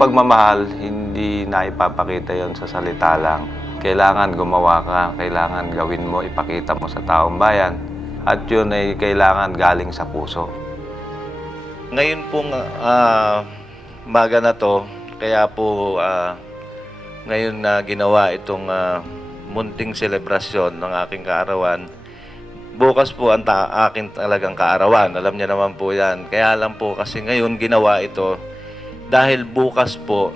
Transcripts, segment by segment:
pagmamahal, hindi na ipapakita yon sa salita lang. Kailangan gumawa ka, kailangan gawin mo, ipakita mo sa taong bayan. At yun ay kailangan galing sa puso. Ngayon pong maga na to, kaya po ngayon na ginawa itong munting selebrasyon ng aking kaarawan. Bukas po ang aking talagang kaarawan. Alam niya naman po yan. Kaya lang po kasi ngayon ginawa ito dahil bukas po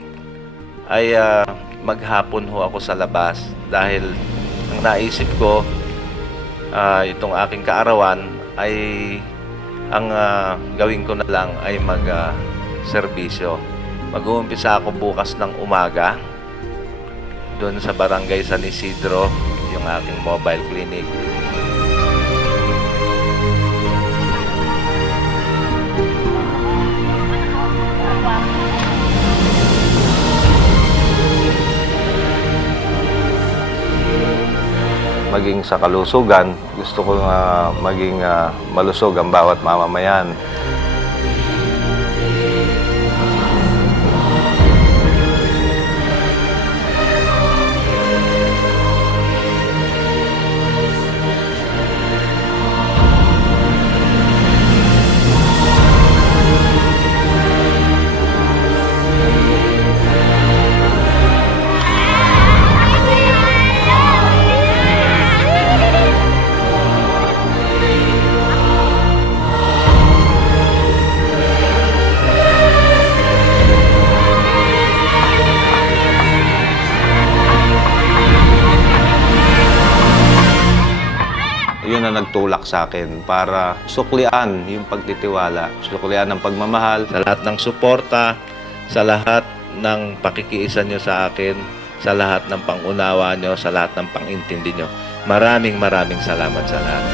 ay maghapon ho ako sa labas. Dahil ang naisip ko, itong aking kaarawan ay ang gawin ko na lang ay mag-serbisyo. Mag-uumpisa ako bukas ng umaga doon sa barangay San Isidro, yung aking mobile clinic. Maging sa kalusugan, gusto ko maging malusog ang bawat mamamayan. Yun na nagtulak sa akin para suklian yung pagtitiwala, suklian ng pagmamahal, sa lahat ng suporta, sa lahat ng pakikiisa nyo sa akin, sa lahat ng pangunawa nyo, sa lahat ng pangintindi nyo. Maraming salamat sa lahat.